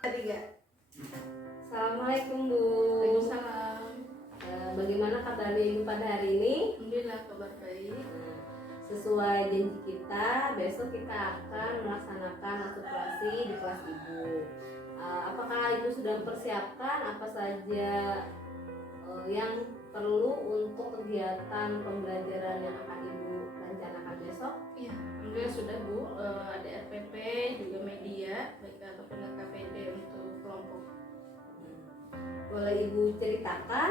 Tiga. Assalamualaikum Bu. Waalaikumsalam. Bagaimana kabar Ibu pada hari ini? Alhamdulillah kabar baik. Sesuai janji kita, besok kita akan melaksanakan matrikulasi di kelas Ibu. Apakah Ibu sudah mempersiapkan apa saja yang perlu untuk kegiatan pembelajaran yang akan Ibu rencanakan besok? Iya, alhamdulillah sudah Bu. Ada RPP juga media, baik ataupun KPD untuk kelompok. Boleh Ibu ceritakan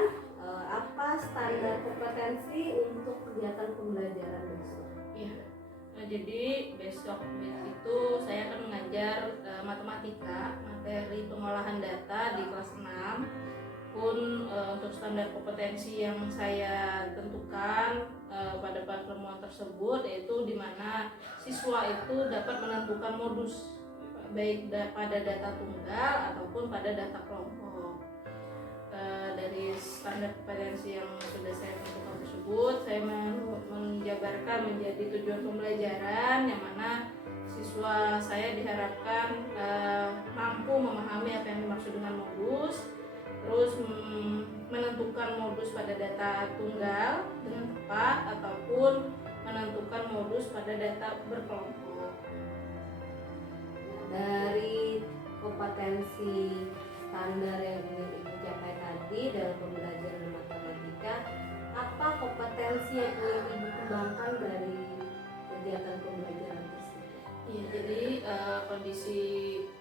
apa standar kompetensi untuk kegiatan pembelajaran besok? Iya. Nah, jadi besok itu saya akan mengajar matematika, materi pengolahan data di kelas 6. Pun untuk standar kompetensi yang saya tentukan pada pertemuan tersebut yaitu di mana siswa itu dapat menentukan modus baik pada data tunggal ataupun pada data kelompok. Dari standar kompetensi yang sudah saya tentukan tersebut, saya menjabarkan menjadi tujuan pembelajaran yang mana siswa saya diharapkan mampu memahami apa yang dimaksud dengan modus, terus menentukan modus pada data tunggal dengan tepat ataupun menentukan modus pada data berkelompok. Dari kompetensi standar yang ingin Ibu capai tadi dalam pembelajaran matematika, apa kompetensi yang ingin Ibu kembangkan dari kegiatan pembelajaran tersebut? Iya, jadi kondisi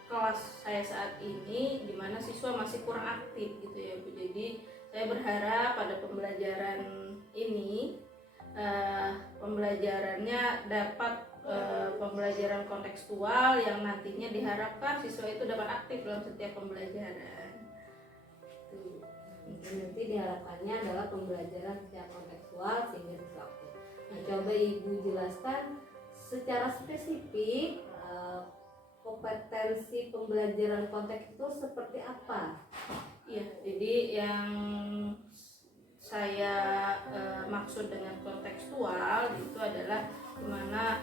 kelas saya saat ini di mana siswa masih kurang aktif gitu ya Bu. Jadi saya berharap pada pembelajaran ini pembelajarannya dapat pembelajaran kontekstual yang nantinya diharapkan siswa itu dapat aktif dalam setiap pembelajaran. Nanti diharapkannya adalah pembelajaran secara kontekstual sehingga siswa aktif. Nah, coba Ibu jelaskan secara spesifik kompetensi pembelajaran konteks itu seperti apa? Iya, jadi yang saya maksud dengan kontekstual itu adalah gimana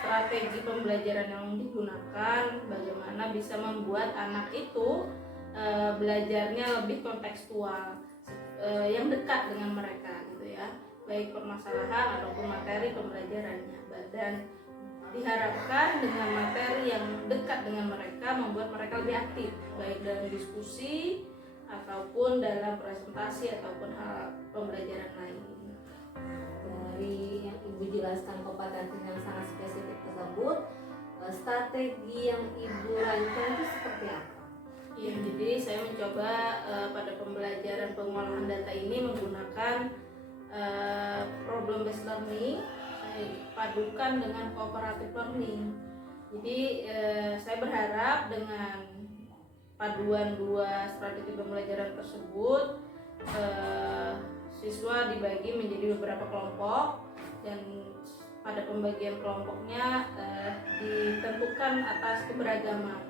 strategi pembelajaran yang digunakan, bagaimana bisa membuat anak itu belajarnya lebih kontekstual, yang dekat dengan mereka gitu ya, baik permasalahan ataupun materi pembelajarannya. Dan diharapkan dengan materi yang dekat dengan mereka membuat mereka lebih aktif baik dalam diskusi ataupun dalam presentasi ataupun hal pembelajaran lain. Dari yang Ibu jelaskan kompetensi yang sangat spesifik tersebut, strategi yang Ibu rancang itu seperti apa? Ya, jadi saya mencoba pada pembelajaran pengolahan data ini menggunakan problem based learning, saya padukan dengan cooperative learning. Jadi saya berharap dengan paduan dua strategi pembelajaran tersebut, siswa dibagi menjadi beberapa kelompok dan pada pembagian kelompoknya ditentukan atas keberagaman.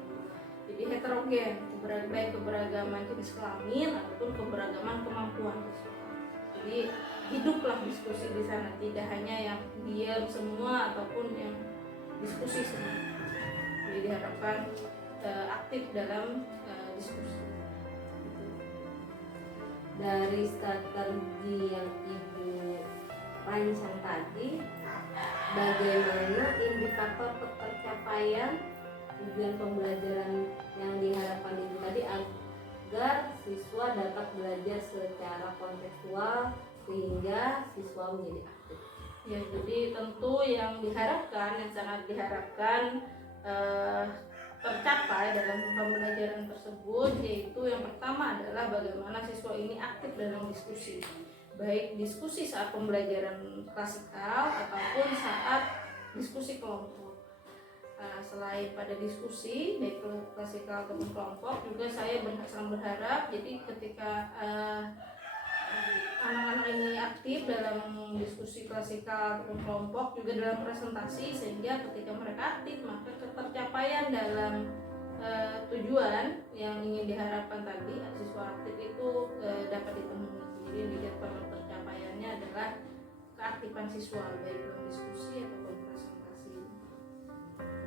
Jadi heterogen, baik keberagaman jenis kelamin ataupun keberagaman kemampuan siswa. Jadi hiduplah diskusi di sana, tidak hanya yang diam semua ataupun yang diskusi semua. Jadi diharapkan aktif dalam diskusi. Dari strategi yang Ibu rancang tadi, bagaimana indikator ketercapaian tujuan pembelajaran yang diharapkan Ibu tadi agar siswa dapat belajar secara kontekstual sehingga siswa menjadi aktif? Ya, jadi tentu yang diharapkan, yang sangat diharapkan tercapai dalam pembelajaran tersebut yaitu yang pertama adalah bagaimana siswa ini aktif dalam diskusi, baik diskusi saat pembelajaran klasikal ataupun saat diskusi kelompok. Selain pada diskusi baik klasikal ataupun kelompok, juga saya sangat berharap jadi ketika anak-anak ini aktif dalam diskusi klasikal ataupun kelompok, juga dalam presentasi, sehingga ketika mereka aktif maka ketercapaian dalam tujuan yang ingin diharapkan tadi siswa aktif itu dapat ditemui. Jadi dilihat pada tercapaiannya adalah keaktifan siswa baik dalam diskusi ataupun presentasi.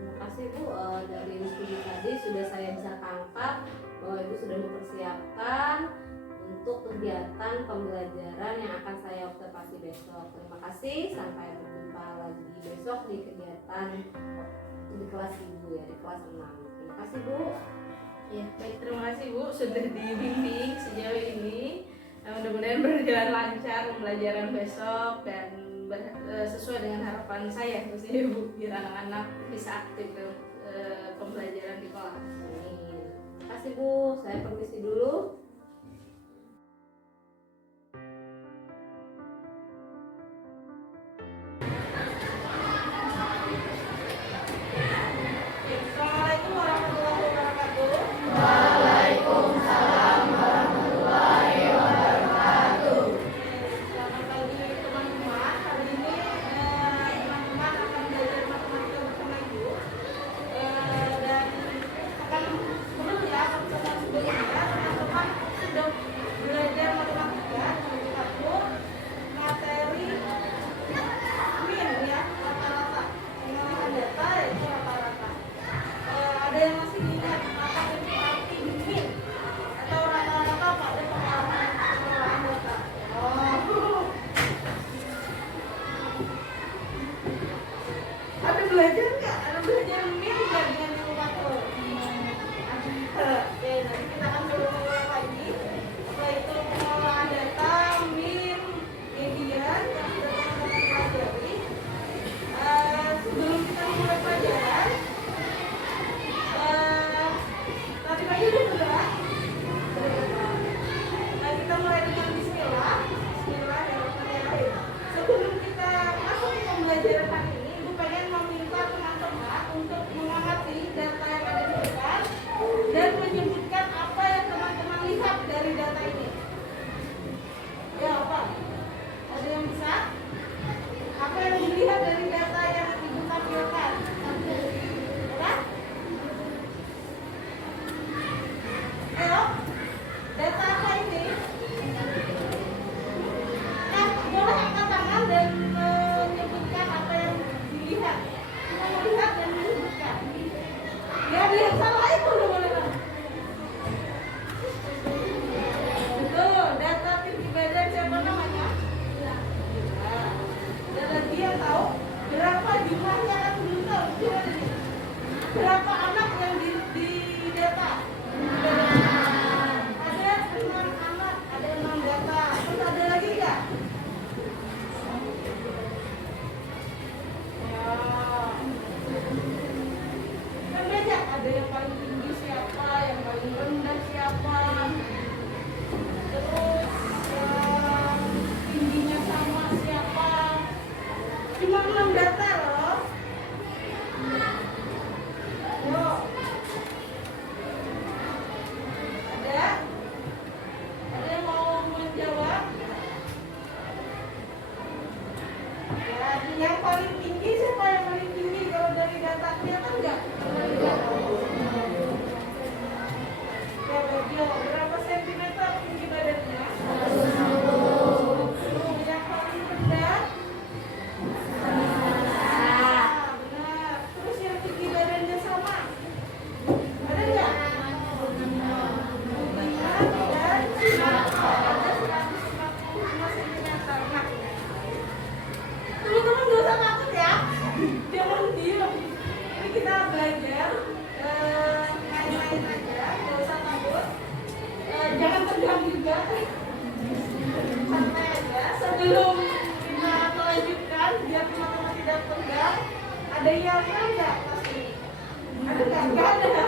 Terima kasih Bu, dari diskusi tadi sudah saya bisa tangkap bahwa Ibu sudah mempersiapkan untuk kegiatan pembelajaran yang akan saya observasi besok. Terima kasih, sampai berjumpa lagi besok di kegiatan di kelas Ibu ya, di kelas 6. Terima kasih Bu. Ya, baik, terima kasih Bu sudah dibimbing sejauh ini. Mudah-mudahan berjalan lancar pembelajaran besok dan sesuai dengan harapan saya khususnya Bu, biar anak-anak bisa aktif ke pembelajaran di kelas. Amin. Terima kasih Bu, saya permisi dulu. Assalamualaikum warahmatullahi wabarakatuh. Selamat pagi teman-teman. Hari ini teman-teman akan belajar matematika bersama Ibu. Dan akan sebelum ya, sebelumnya teman-teman sudah belajar matematika dengan satu materi min ya, rata-rata. Pengolahan data yaitu rata-rata. Ada yang masih ingat apa yang arti min atau rata-rata pada pengolahan data? Oh. Ada belajar nggak? Ada belajar min nggak dengan ilmu makro? Oke, nanti kita akan berulang lagi. Apa itu pengolahan data, min, median yang sudah teman-teman pelajari. Sebelum kita mulai pelajaran, tadi pagi udah berdoa. Nah, kita mulai dengan Bismillah. Bismillahirrahmanirrahim. Sebelum kita masuk ke pembelajaran hari ini, Ibu pengen meminta teman-teman untuk mengamati data yang ada di depan dan menyebutkan apa yang teman-teman lihat dari data ini. Ya, apa? Ada yang bisa? Apa yang dilihat dari data yang Ibu tampilkan? Ya? Ayo, data apa ini? Boleh angkat tangan dan menyebutkan apa yang dilihat. Cuma melihat dan menyebutkan. Ya, lihat salah itu udah boleh kan? Betul, data tinggi badan siapa namanya? Ya. Dan lagi yang tahu berapa jumlahnya kan belum tahu. Coba lihat. Berapa anak yang di data? Ada 6 anak, ada 6 data. Terus ada lagi nggak? Ya. Kan banyak, ada yang paling tinggi siapa, yang paling rendah siapa. Terus yang tingginya sama siapa. Cuma 6 data loh. Yuk. Ada? Ada yang mau menjawab? Ya, yang paling tinggi siapa yang paling tinggi kalau dari data kelihatan nggak? Ya, Bagio, berapa sentimeter tinggi badannya? Yang paling rendah? Benar. Terus yang tinggi badannya sama? Ada nggak? Dan ada 145 sentimeter. Nah, teman-teman gak usah takut ya, jangan diem. Ini kita belajar main-main aja, gak usah takut. Jangan tegang juga, santai aja. Sebelum kita melanjutkan, biar teman-teman tidak tegang, ada yang nggak pasti? Ada nggak? Nggak ada.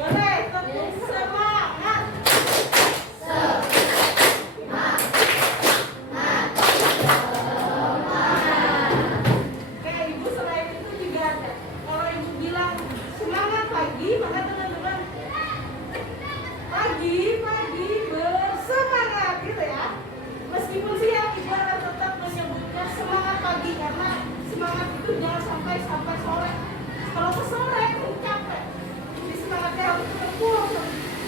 Boleh tepuk semangat. Oke, Ibu selain itu juga ada. Kalau Ibu bilang semangat pagi, maka teman-teman pagi bersemangat gitu ya. Meskipun siang Ibu akan tetap menyebutnya semangat pagi karena semangat itu jangan sampai sore. Kalau ke sore capek. Jadi semangatnya harus terkumpul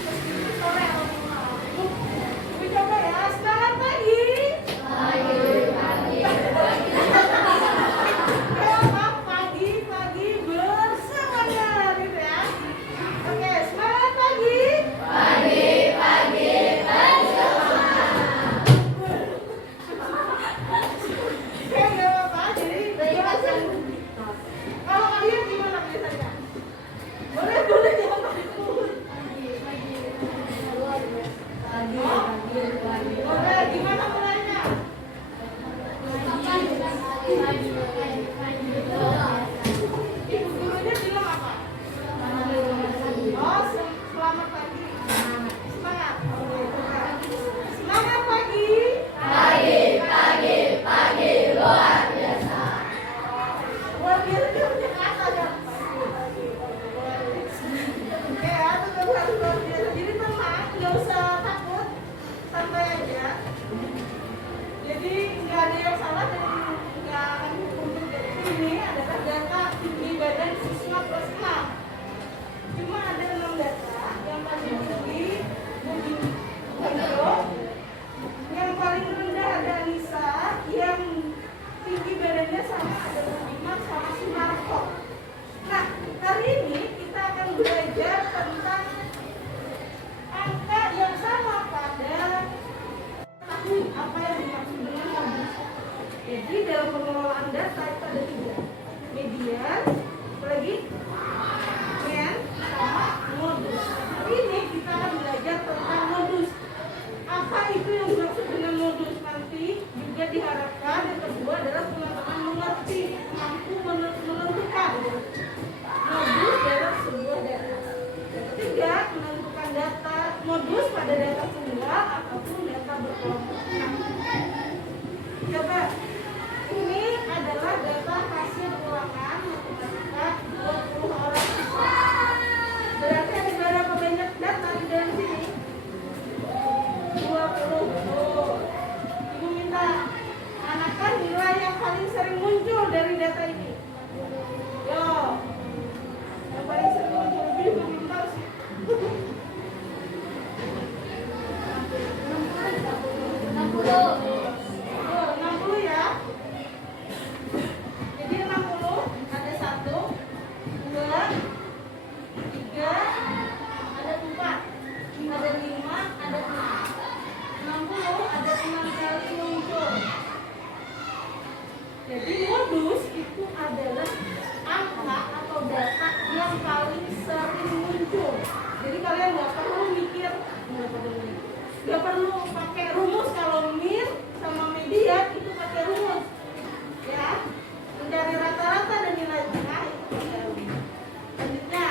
meskipun sore atau malam. Ibu coba ya, semangat pagi. Pagi bersemangat. Jadi nggak ada yang salah dan nggak akan dihukum juga. Ini adalah data tinggi badan siswa kelas 6. Cuma ada 6 data yang paling tinggi Budi Hendro, yang paling rendah ada Anissa, yang tinggi badannya sama ada Budiman sama Sumarto. Nah, hari ini kita akan belajar tentang angka yang sama pada tahun apa yang dimaksud dengan modus. Jadi dalam pengelolaan data itu ada 3, median, apalagi mean, sama modus. Hari ini kita akan belajar tentang modus. Apa itu yang dimaksud dengan modus? Nanti juga diharapkan yang kedua adalah teman-teman mengerti, mampu menentukan modus dalam sebuah data. Yang ketiga, menentukan data modus pada data tunggal ataupun data berkelompok. Coba, ini adalah data hasil ulangan matematika 20 orang siswa. Berarti ada berapa banyak data di dalam sini? 20. Ibu minta anakan nilai yang paling sering muncul dari data ini. Yo, yang paling sering muncul lebih belum tahu sih. 60 ya. Jadi 60 ada 1, 2, 3, ada 4, ada 5, ada 6. 60 ada 6 kali muncul. Jadi modus itu adalah angka atau data yang paling sering muncul. Jadi kalian nggak perlu mikir, nggak perlu pakai rumus. Kalau min sama median itu pakai rumus, ya. Mencari rata-rata dan nilai tengah itu pakai rumus. Selanjutnya,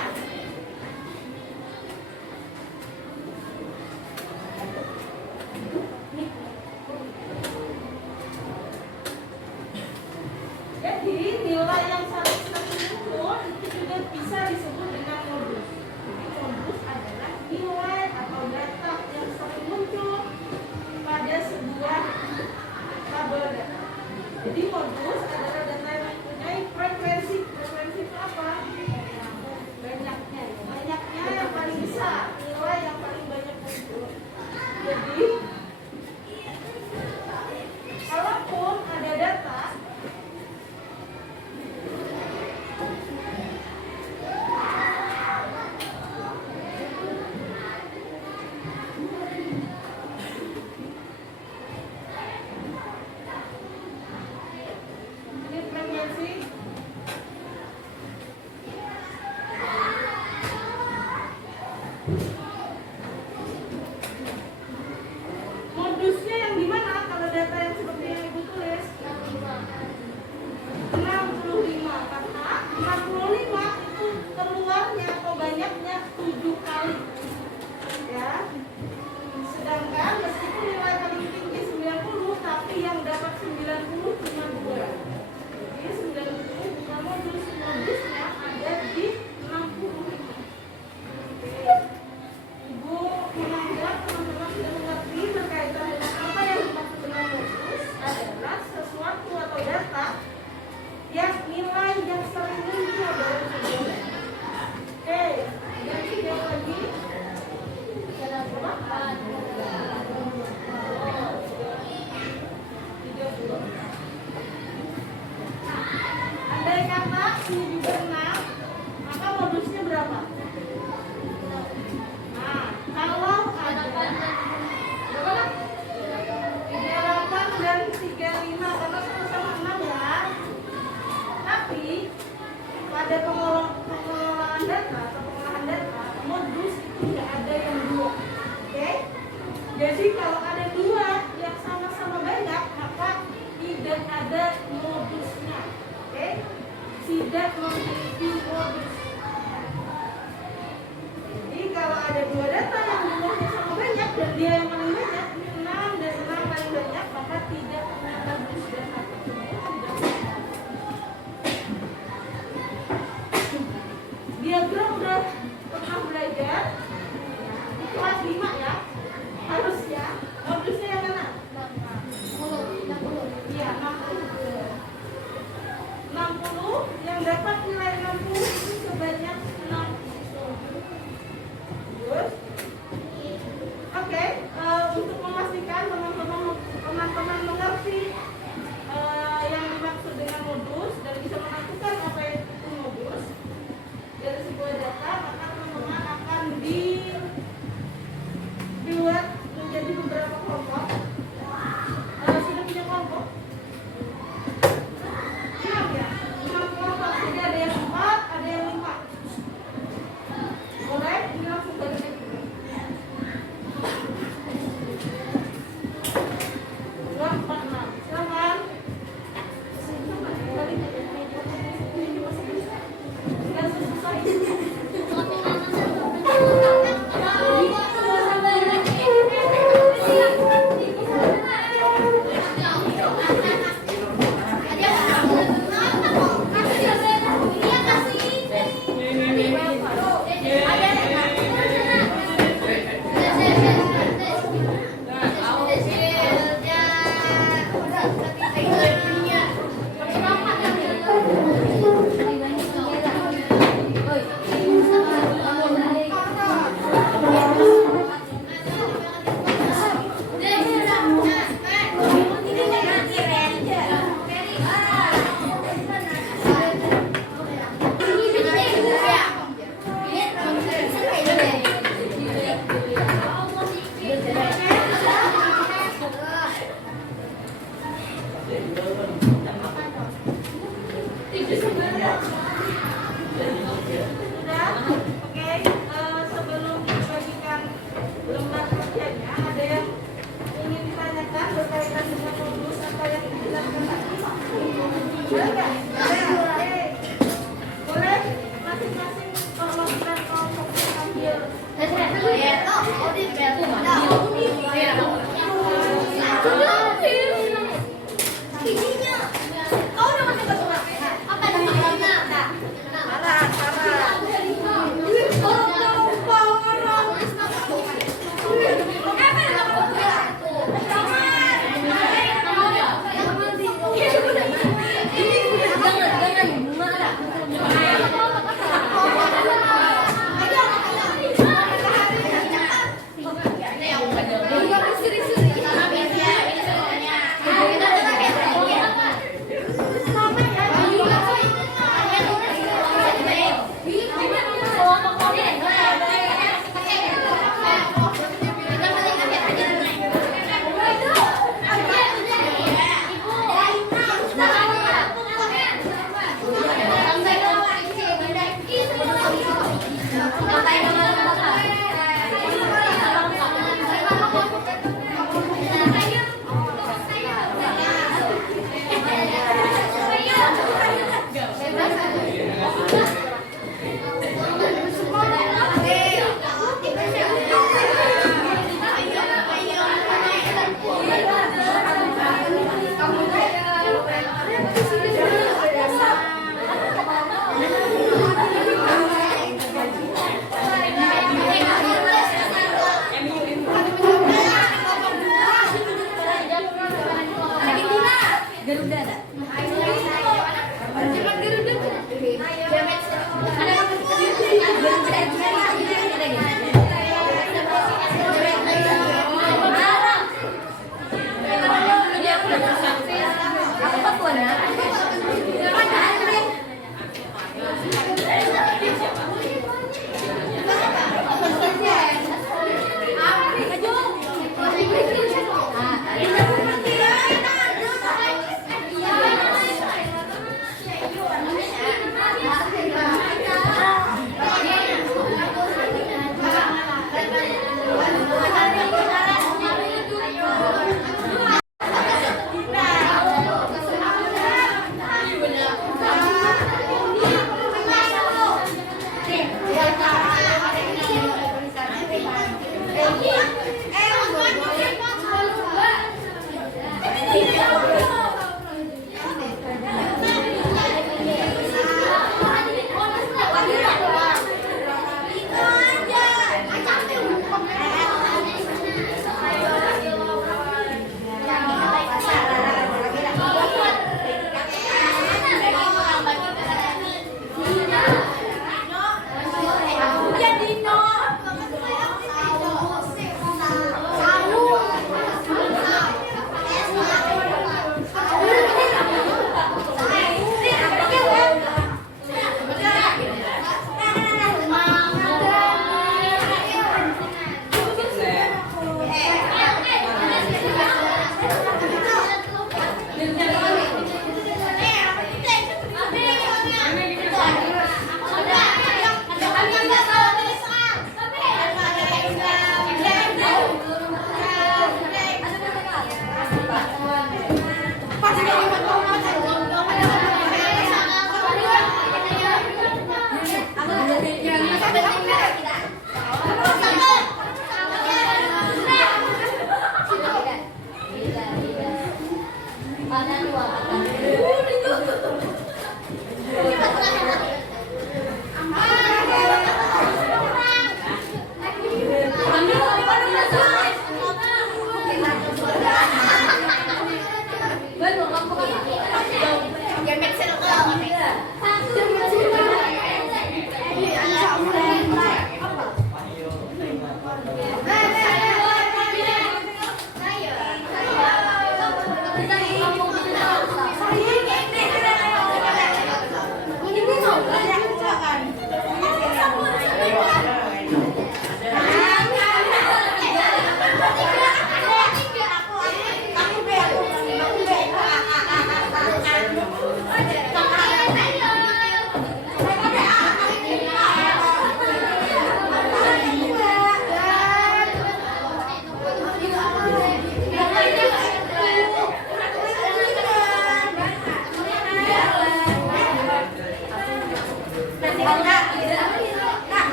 jadi nilai yang sering muncul itu juga bisa disebut dengan modus. Jadi modus adalah nilai atau data yang sering muncul pada sebuah tabel data. Jadi modus adalah data yang mempunyai frekuensi. Frekuensi itu apa? Banyaknya yang paling besar, nilai yang paling banyak muncul. Jadi kalaupun ada data ini frekuensi, modusnya yang dimana? Kalau data yang seperti yang ibu tulis 65, karena 65 itu keluarnya atau banyaknya 7 kali, ya. Sedangkan meskipun nilai paling tinggi 90, tapi yang dapat 90 cuma 2. Jadi 90 bukan modus, modusnya ada di 65. Oke. Ibu menganggap teman-teman sudah mengerti berkaitan dengan apa yang dimaksud dengan modus adalah sesuatu atau data yang nilai yang sering muncul dalam sebuah data. Oke, yang tiga lagi. Andai kata ini juga 6, maka modusnya berapa? Nah, kalau ada berapa? 38 dan 35, karena sama-sama 6 ya. Tapi pada pengelolaan data atau pengolahan data, modus itu tidak ada yang 2. Oke? Jadi kalau ada 2 yang sama-sama banyak, maka tidak ada modusnya. Oke? Tidak memiliki modus. Jadi kalau ada 2 data yang jumlahnya sama banyak dan dia yang paling banyak, 6 dan 6 paling banyak, maka tidak punya modus dan satu tidak punya. Diagram udah pernah belajar di kelas 5 ya, harus ya. Modusnya yang mana? 60.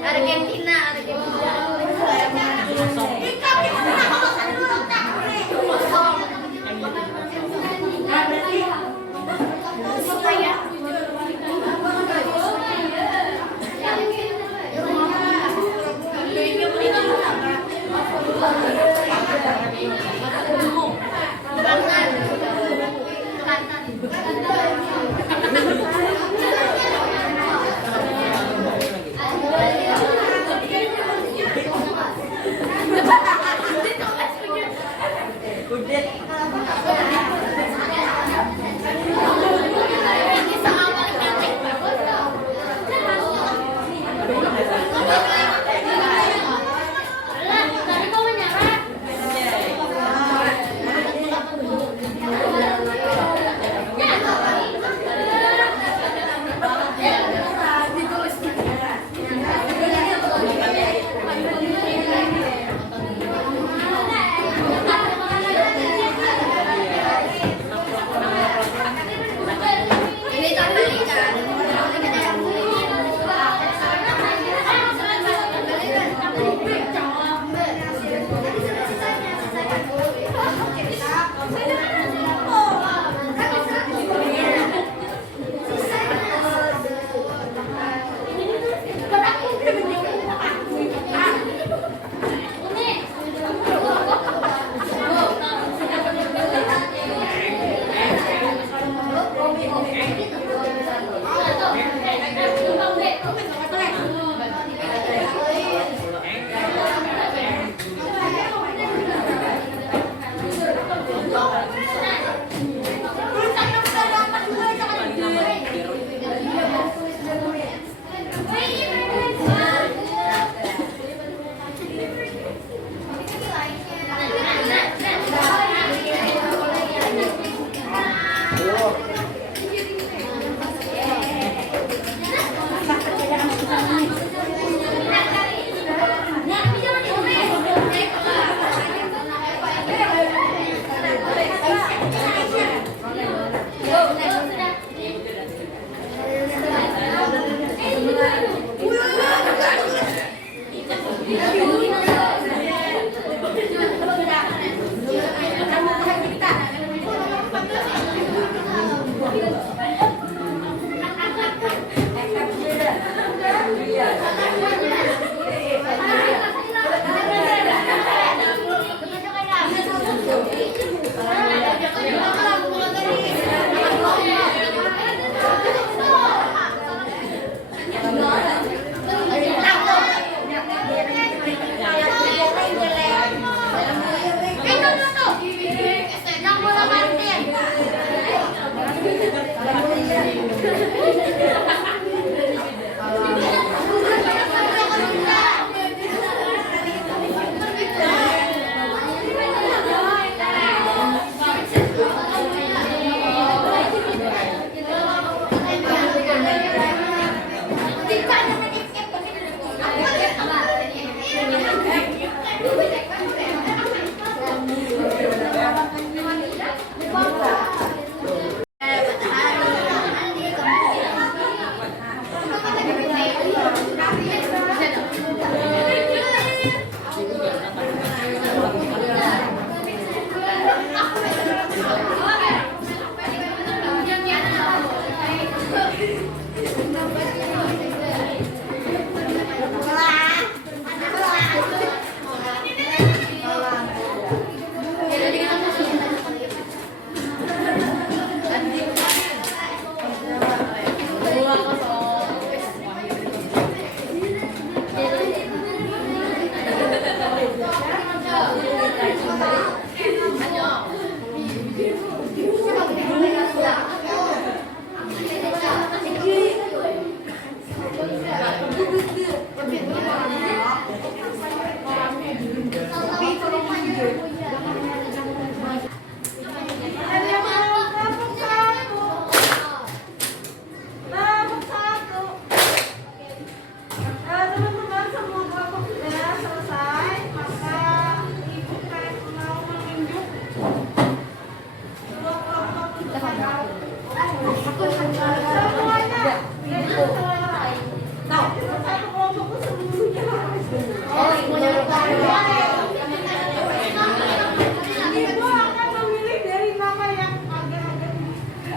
Argentina. Ini Oh, semuanya Ibu akan memilih dari nama yang agak-agak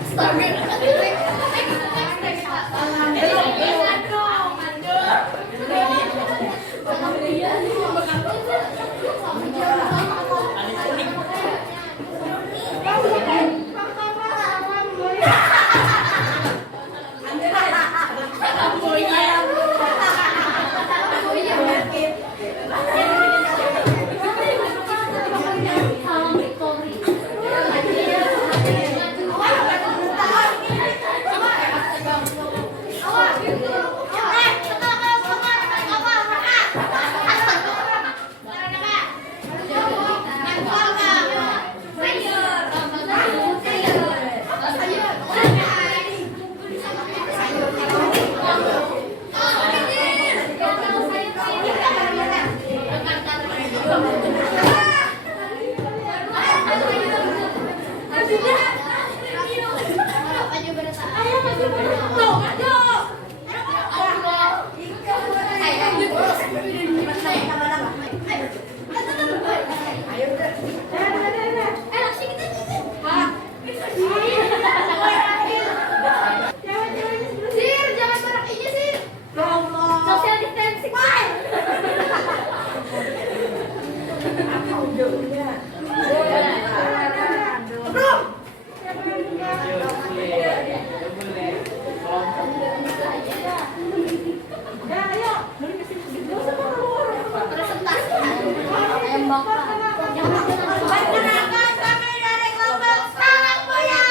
pertama akan Social distancing. perkenalkan kami dari kelompok Salam Buya.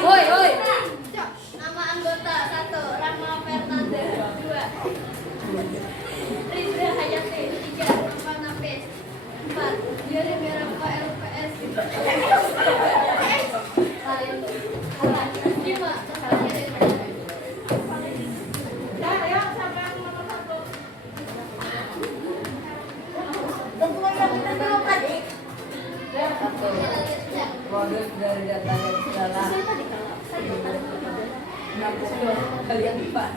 Woi, woi. Nama anggota 1, Rama Fernanda. 2, Rizra Hayati. 3, Rama Nafis. 4, Yuri Merapa LPS. 5, Ya, sampai yang nomor 1. Modus dari data yang salah. Kalian empat.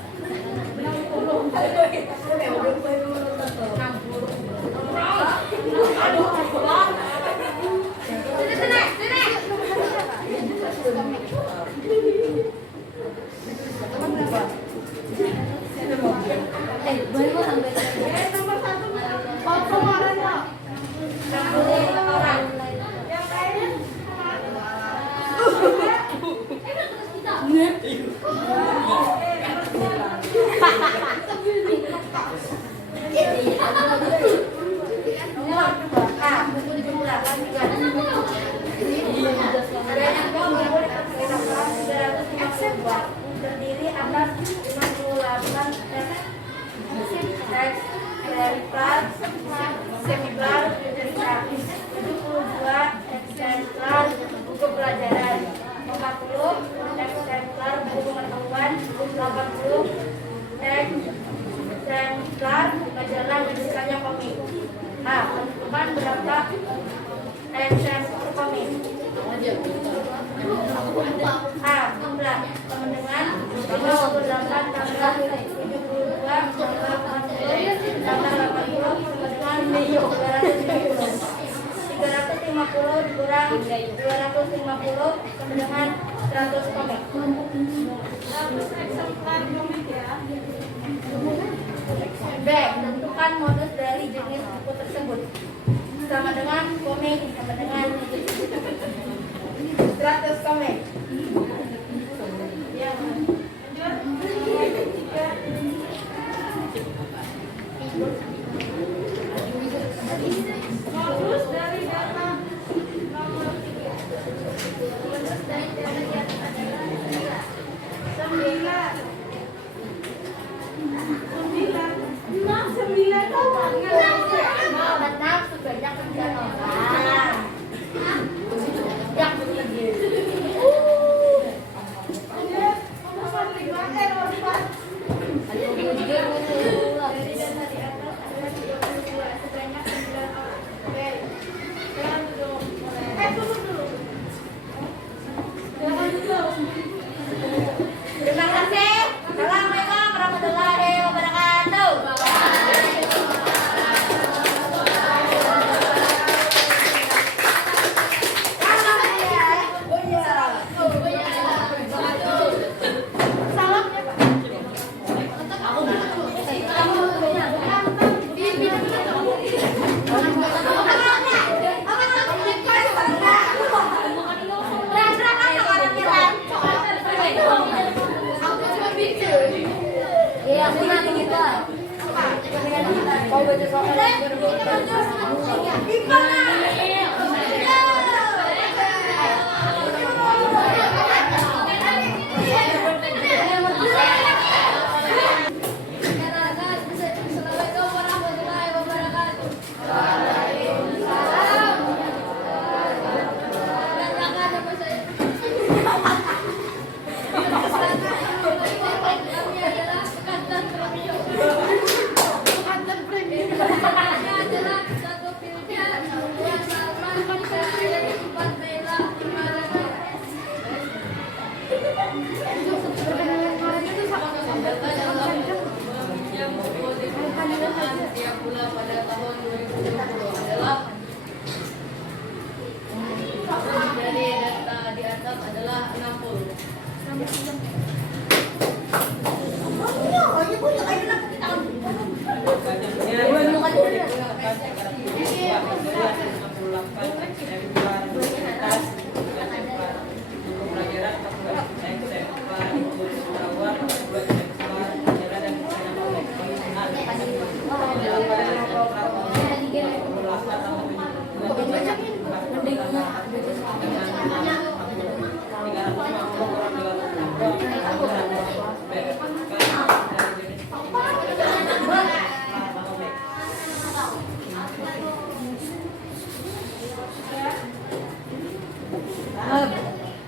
Terdiri atas 68 teks eksemplar, seminar, 72 eksemplar buku pelajaran, 40 eksemplar buku pengetahuan, 80 eksemplar majalah yang isinya komik. Tentukan berapa eksemplar komik? Jumlah teman-teman 58 tambah 72 tambah 40 tambah 80 dengan 350 dikurang 250 dengan 100 komik. 100 eksemplar komik ya. B. Tentukan modus dari jenis buku tersebut. Sama dengan komik sama dengan 100 komik. Ya, modus dari data nomor 3. Modus dari data di atas adalah 9 sebanyak 9 orang. Assalamualaikum warahmatullahi wabarakatuh. Perkenalkan nama saya. Kami adalah Bekantan Premium. Namanya adalah satu pilnya, dua Salman, tiga empat Bella, lima Rana. Yang membuat pemerintahan tiap bulan pada tahun 2020 adalah dari data di atas adalah 60.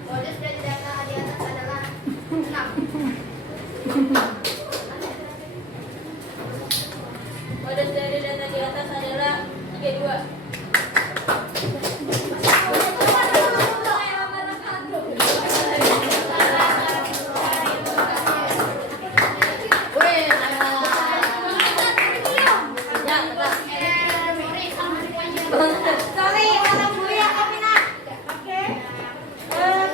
Modus dari data di atas adalah 6. Modus dari data di atas adalah 32. Oke.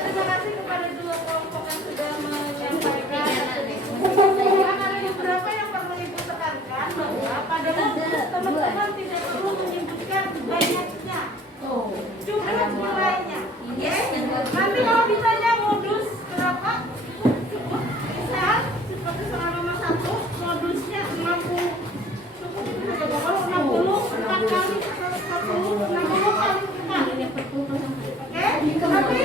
Terima kasih kepada dua kelompok yang sudah menyampaikan. Akan beberapa yang perlu ibu tekankan bahwa pada modus teman-teman tidak perlu menyebutkan banyaknya, cukup nilainya. Oke. Nanti kalau ditanya modus berapa, cukup bisa seperti soal nomor 1 modusnya 60. Cukup itu saja. Kalau 60 4 kali 140 60 kali 4. Oke, tapi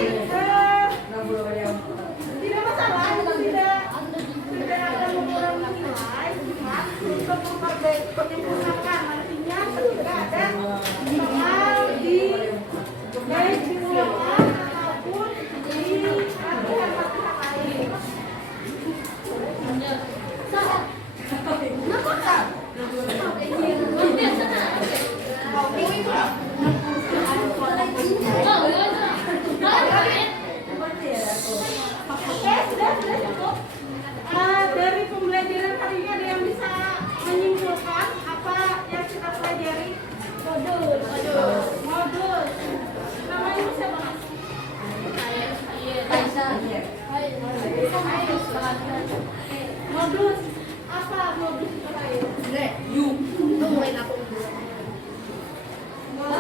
tidak masalah, itu tidak akan mengurangi nilai, cuma untuk menyempurnakan nantinya ketika ada soal di baik di ulangan ataupun di latihan-latihan lain. Oke, sudah cukup. Dari pembelajaran hari ini ada yang bisa menyimpulkan apa yang kita pelajari? Modus. Namanya siapa, Mas? Modus. Apa modus itu,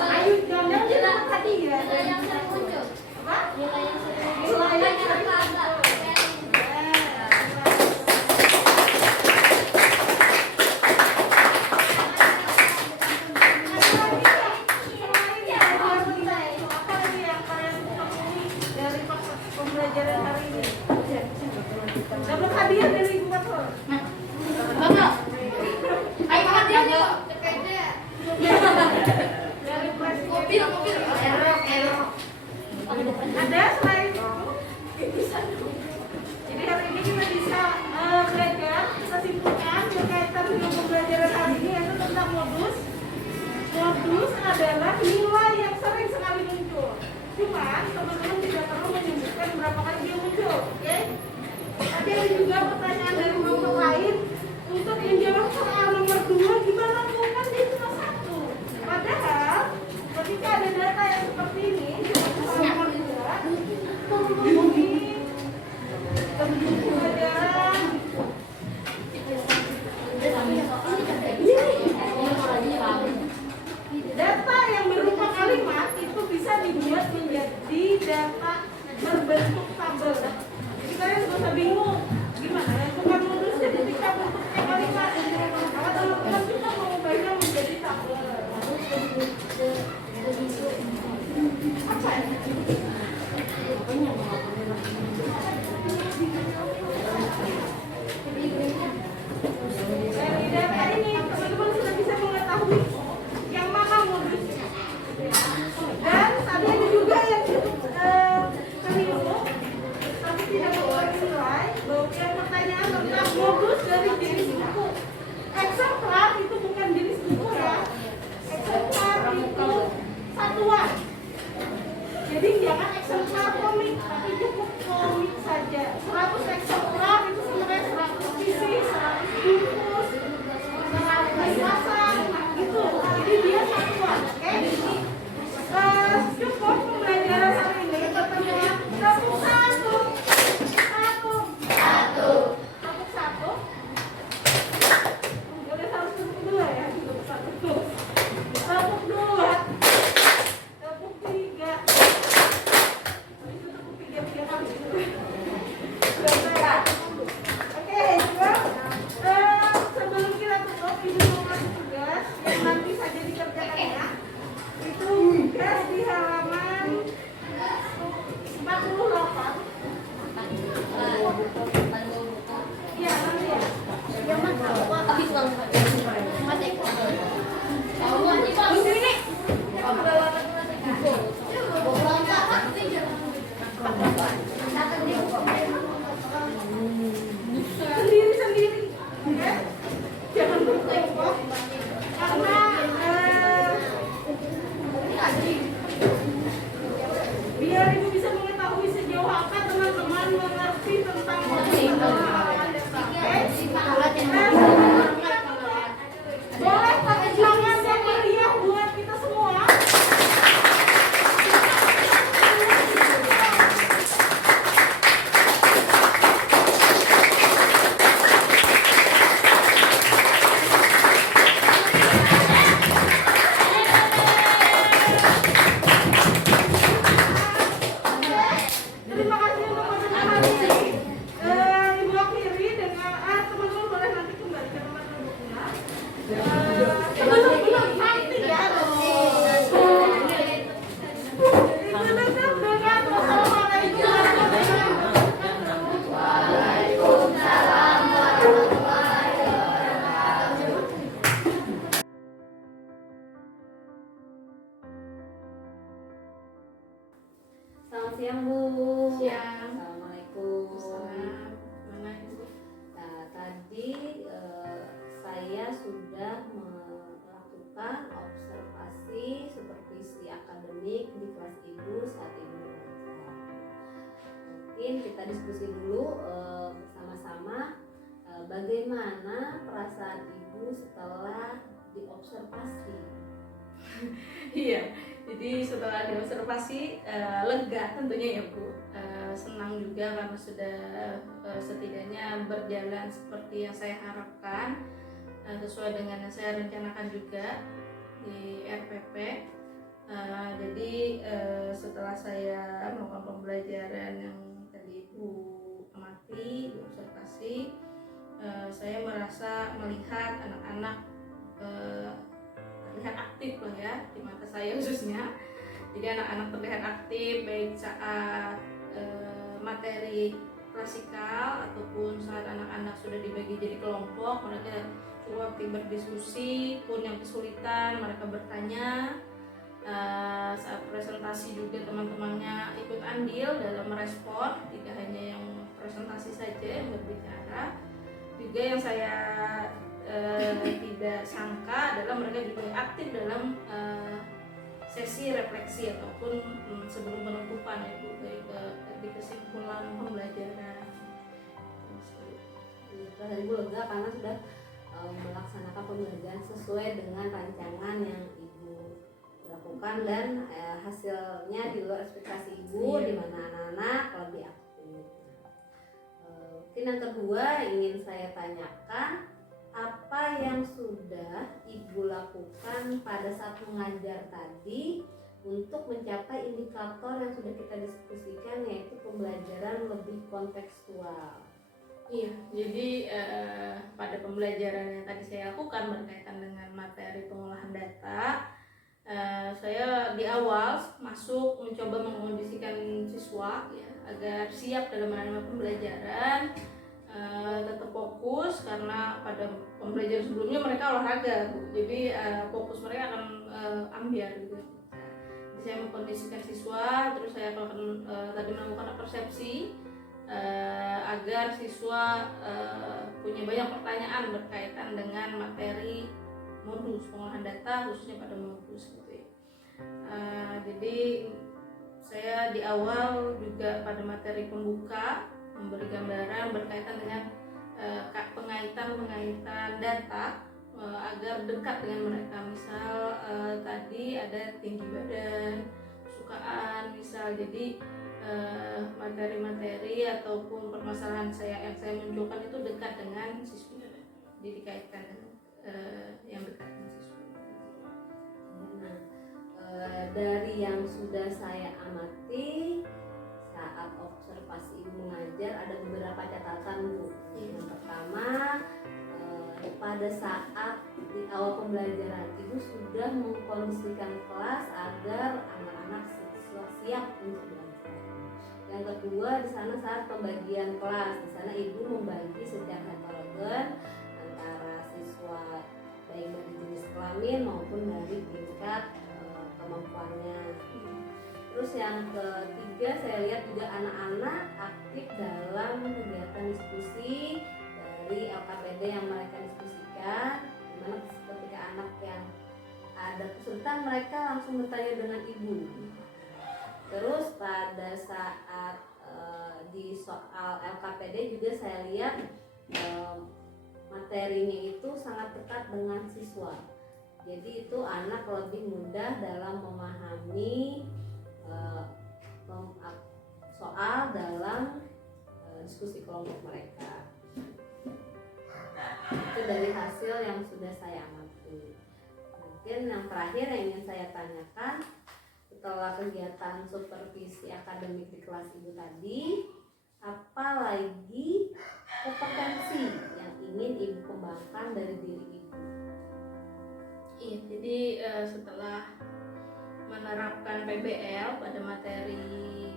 Ayu, jangan bilang tadi ya. Yang sering muncul. Apa? Nilai yang sering muncul. Nilai yang Banyak sering apa? Pembelajaran hari ini dapat hadiah dari Ibu Patrol. Ayo hadiah yuk. Sepeda. Dari Presiden. Mobil. Erok. Ada selain itu? Jadi hari ini kita bisa belajar, kita simpulkan berkaitan dengan pembelajaran hari ini yaitu tentang modus. Modus adalah nilai yang sering sekali muncul. Cuma teman-teman tidak perlu menyebutkan berapa kali dia muncul, oke? Tapi ada juga pertanyaan dari kelompok lain untuk menjawab soal nomor 2 gimana tuh, kan dia cuma 1. Padahal ketika ada data yang seperti ini soal nomor 2 mungkin pembelajaran data yang berupa kalimat itu bisa dibuat menjadi data berbentuk tabel. Jadi kalian nggak usah bingung gimana yang bukan modusnya ketika bentuknya kalimat. Kalau teman-teman kita mengubahnya menjadi belum cantik ya. Selamat siang Bu. Siang. Assalamualaikum. Mana Ibu? Nah, tadi saya sudah melakukan observasi supervisi akademik di kelas Ibu saat Ibu mengajar. Mungkin kita diskusi dulu bersama-sama bagaimana perasaan Ibu setelah diobservasi. Iya, jadi setelah diobservasi lega tentunya ya Bu. Senang juga karena sudah setidaknya berjalan seperti yang saya harapkan, sesuai dengan yang saya rencanakan juga di RPP. Jadi setelah saya melakukan pembelajaran yang tadi Ibu amati, diobservasi, saya merasa melihat anak-anak terlihat aktif lah ya di mata saya khususnya. Jadi anak-anak terlihat aktif baik saat materi klasikal ataupun saat anak-anak sudah dibagi jadi kelompok, mereka cukup aktif berdiskusi, pun yang kesulitan mereka bertanya. Saat presentasi juga teman-temannya ikut andil dalam merespon, tidak hanya yang presentasi saja yang berbicara. Juga yang saya tidak sangka adalah mereka juga aktif dalam sesi refleksi ataupun sebelum penutupan itu dari kesimpulan pembelajaran. Dari Ibu lega karena sudah melaksanakan pembelajaran sesuai dengan rancangan yang Ibu lakukan dan hasilnya di luar ekspektasi Ibu, di mana anak-anak lebih aktif. Mungkin yang kedua ingin saya tanyakan, apa yang sudah Ibu lakukan pada saat mengajar tadi untuk mencapai indikator yang sudah kita diskusikan, yaitu pembelajaran lebih kontekstual? Iya, jadi pada pembelajaran yang tadi saya lakukan berkaitan dengan materi pengolahan data, saya di awal masuk mencoba mengkondisikan siswa ya, agar siap dalam menerima pembelajaran, tetap fokus karena pada pembelajaran sebelumnya mereka olahraga Bu. Jadi fokus mereka akan ambiar gitu. Jadi saya mengkondisikan siswa, terus saya akan tadi melakukan persepsi agar siswa punya banyak pertanyaan berkaitan dengan materi modus pengolahan data, khususnya pada modus gitu ya. Jadi saya di awal juga pada materi pembuka memberi gambaran berkaitan dengan pengaitan data agar dekat dengan mereka. Misal tadi ada tinggi badan, kesukaan misal. Jadi materi-materi ataupun permasalahan yang saya munculkan itu dekat dengan siswa. Jadi dikaitkan dengan yang dekat dengan siswa. Nah, dari yang sudah saya amati saat observasi Ibu mengajar, ada beberapa catatan Bu. Yang pertama, pada saat di awal pembelajaran Ibu sudah mengkondisikan kelas agar anak-anak siswa siap untuk belajar. Yang kedua, di sana saat pembagian kelas, di sana Ibu membagi secara heterogen antara siswa baik dari jenis kelamin maupun dari tingkat kemampuannya. Terus yang ketiga, saya lihat juga anak-anak aktif dalam kegiatan diskusi dari LKPD yang mereka diskusikan, dimana ketika anak yang ada kesulitan mereka langsung bertanya dengan Ibu. Terus pada saat di soal LKPD juga saya lihat materinya itu sangat dekat dengan siswa. Jadi itu anak lebih mudah dalam memahami soal dalam diskusi kelompok mereka. Itu dari hasil yang sudah saya amati. Mungkin yang terakhir yang ingin saya tanyakan, setelah kegiatan supervisi akademik di kelas Ibu tadi, apa lagi kompetensi yang ingin Ibu kembangkan dari diri Ibu? Iya, jadi setelah menerapkan PBL pada materi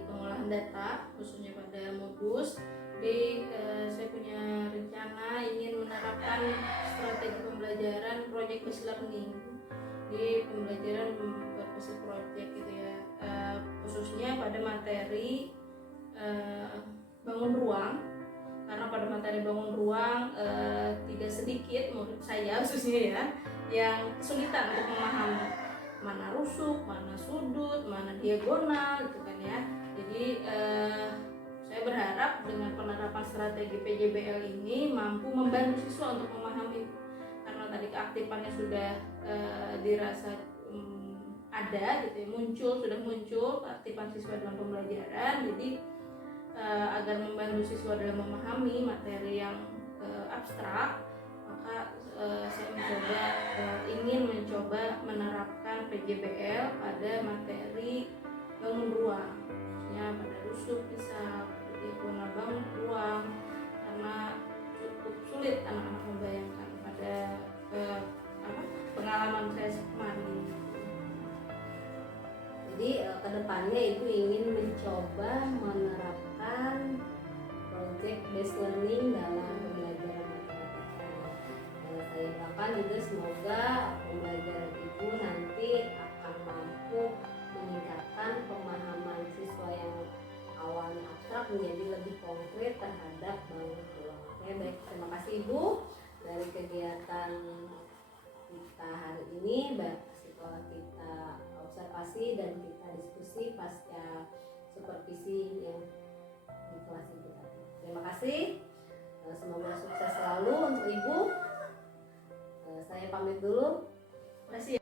pengolahan data, khususnya pada modus, saya punya rencana ingin menerapkan strategi pembelajaran project based learning di pembelajaran berbasis project gitu ya, khususnya pada materi bangun ruang. Karena pada materi bangun ruang tidak sedikit murid saya khususnya ya yang kesulitan untuk memahami mana rusuk, mana sudut, mana diagonal gitu kan ya. Jadi saya berharap dengan penerapan strategi PJBL ini mampu membantu siswa untuk memahami, karena tadi keaktifannya sudah dirasa ada gitu ya, sudah muncul keaktifan siswa dalam pembelajaran. Jadi agar membantu siswa dalam memahami materi yang abstrak, maka saya ingin mencoba menerapkan PJBL pada materi bangun ruang, khususnya pada rusuk bisa diagonal bangun ruang, karena cukup sulit anak-anak membayangkan pada pengalaman saya kemarin. Jadi kedepannya Ibu ingin mencoba menerapkan project based learning dalam pembelajaran matematika. Saya doakan juga semoga pembelajaran Ibu nanti akan mampu meningkatkan pemahaman siswa yang awalnya abstrak menjadi lebih konkret terhadap bangun ruang. Oke, baik, terima kasih Ibu dari kegiatan kita hari ini. Setelah kita observasi dan kita diskusi pasca supervisi yang di kelas Ibu tadi. Terima kasih. Semoga sukses selalu untuk Ibu. Saya pamit dulu. Terima kasih.